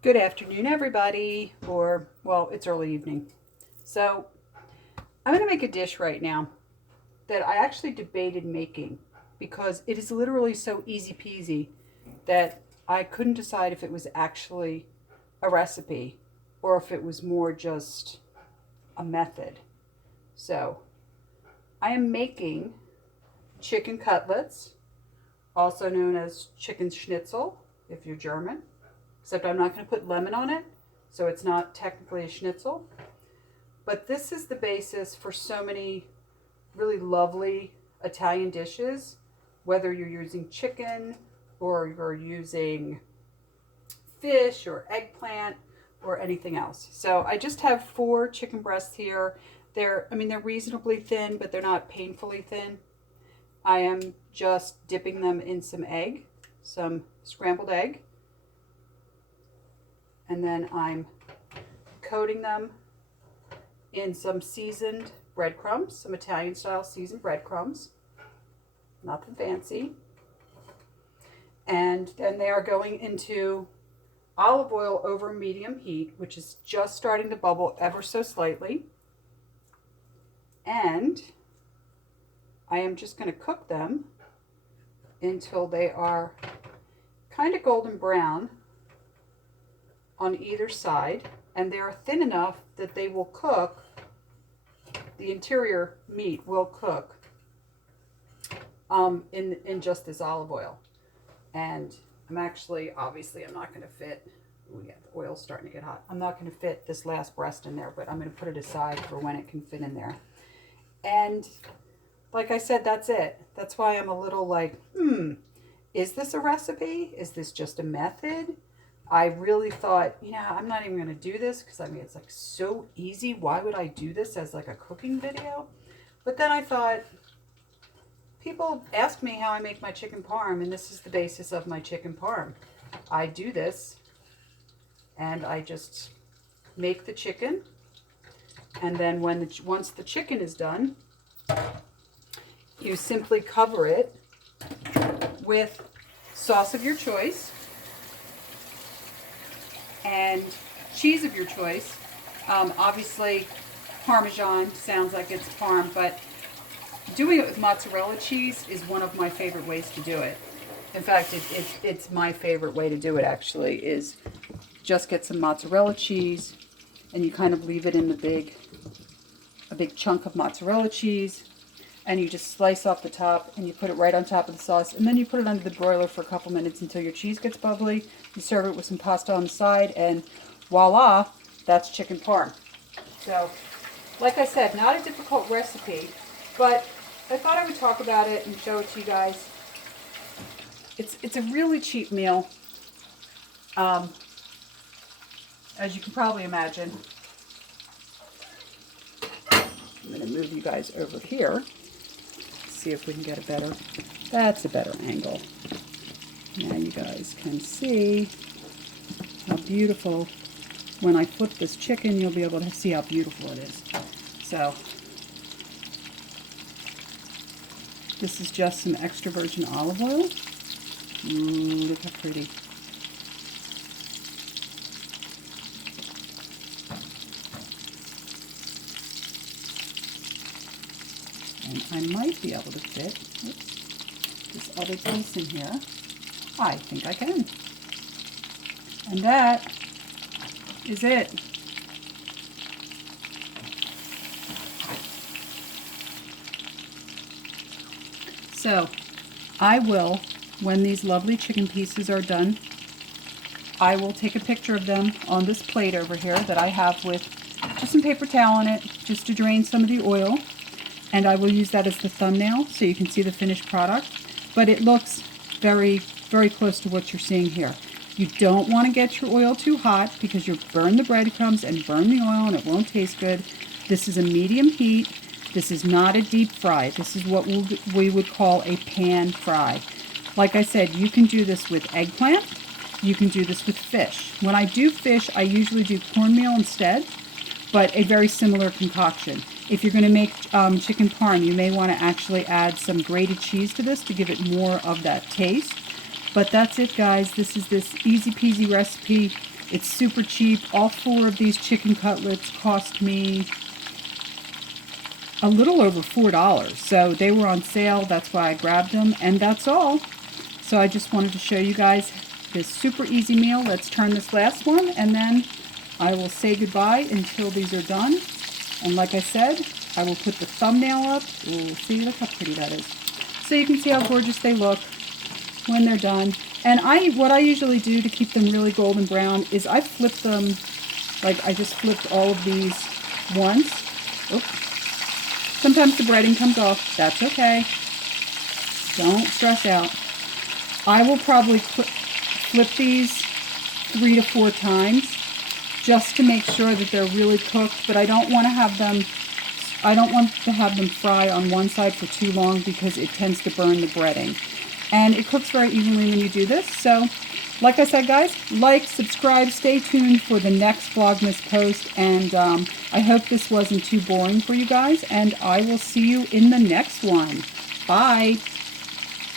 Good afternoon, everybody, or, well, it's early evening. So, I'm going to make a dish right now that I actually debated making because it is literally so easy peasy that I couldn't decide if it was actually a recipe or if it was more just a method. So, I am making chicken cutlets, also known as chicken schnitzel if you're German, except I'm not going to put lemon on it, so it's not technically a schnitzel. But this is the basis for so many really lovely Italian dishes, whether you're using chicken or you're using fish or eggplant or anything else. So I just have 4 chicken breasts here. They're reasonably thin, but they're not painfully thin. I am just dipping them in some scrambled egg, and then I'm coating them in some seasoned breadcrumbs, some Italian style seasoned breadcrumbs. Nothing fancy. And then they are going into olive oil over medium heat, which is just starting to bubble ever so slightly. And I am just going to cook them until they are kind of golden brown on either side, and they are thin enough that they will cook, the interior meat will cook in just this olive oil. And obviously I'm not going to fit, yeah, the oil's starting to get hot. I'm not going to fit this last breast in there, but I'm going to put it aside for when it can fit in there. And like I said, that's it. That's why I'm a little like, is this a recipe? Is this just a method? I really thought, I'm not even going to do this because it's like so easy. Why would I do this as like a cooking video? But then I thought, people ask me how I make my chicken parm, and this is the basis of my chicken parm. I do this, and I just make the chicken, and then once the chicken is done, you simply cover it with sauce of your choice and cheese of your choice. Obviously, Parmesan sounds like it's parm, but doing it with mozzarella cheese is one of my favorite ways to do it. In fact, it's my favorite way to do it, actually, is just get some mozzarella cheese, and you kind of leave it in a big chunk of mozzarella cheese, and you just slice off the top, and you put it right on top of the sauce, and then you put it under the broiler for a couple minutes until your cheese gets bubbly. You serve it with some pasta on the side, and voila, that's chicken parm. So, like I said, not a difficult recipe, but I thought I would talk about it and show it to you guys. It's a really cheap meal, as you can probably imagine. I'm going to move you guys over here. See if we can get that's a better angle. Now you guys can see how beautiful. When I flip this chicken, you'll be able to see how beautiful it is. So, this is just some extra virgin olive oil. Look how pretty. And I might be able to fit this other piece in here. I think I can. And that is it. So, I will, when these lovely chicken pieces are done, I will take a picture of them on this plate over here that I have with just some paper towel on it, just to drain some of the oil. And I will use that as the thumbnail so you can see the finished product. But it looks very, very close to what you're seeing here. You don't want to get your oil too hot because you'll burn the breadcrumbs and burn the oil and it won't taste good. This is a medium heat. This is not a deep fry. This is what we would call a pan fry. Like I said, you can do this with eggplant. You can do this with fish. When I do fish, I usually do cornmeal instead, but a very similar concoction. If you're going to make chicken parm, you may want to actually add some grated cheese to this to give it more of that taste. But that's it, guys. This is this easy peasy recipe It's super cheap. All 4 of these chicken cutlets cost me a little over $4. So they were on sale. That's why I grabbed them. And that's all. So I just wanted to show you guys this super easy meal. Let's turn this last one, and then I will say goodbye until these are done. And like I said, I will put the thumbnail up. Ooh, see, look how pretty that is. So you can see how gorgeous they look when they're done. And what I usually do to keep them really golden brown is I flip them, like I just flipped all of these once. Oops. Sometimes the breading comes off. That's okay. Don't stress out. I will probably flip these 3 to 4 times just to make sure that they're really cooked, but I don't want to have them fry on one side for too long because it tends to burn the breading. And it cooks very evenly when you do this. So, like I said, guys, like, subscribe, stay tuned for the next Vlogmas post. And I hope this wasn't too boring for you guys. And I will see you in the next one. Bye.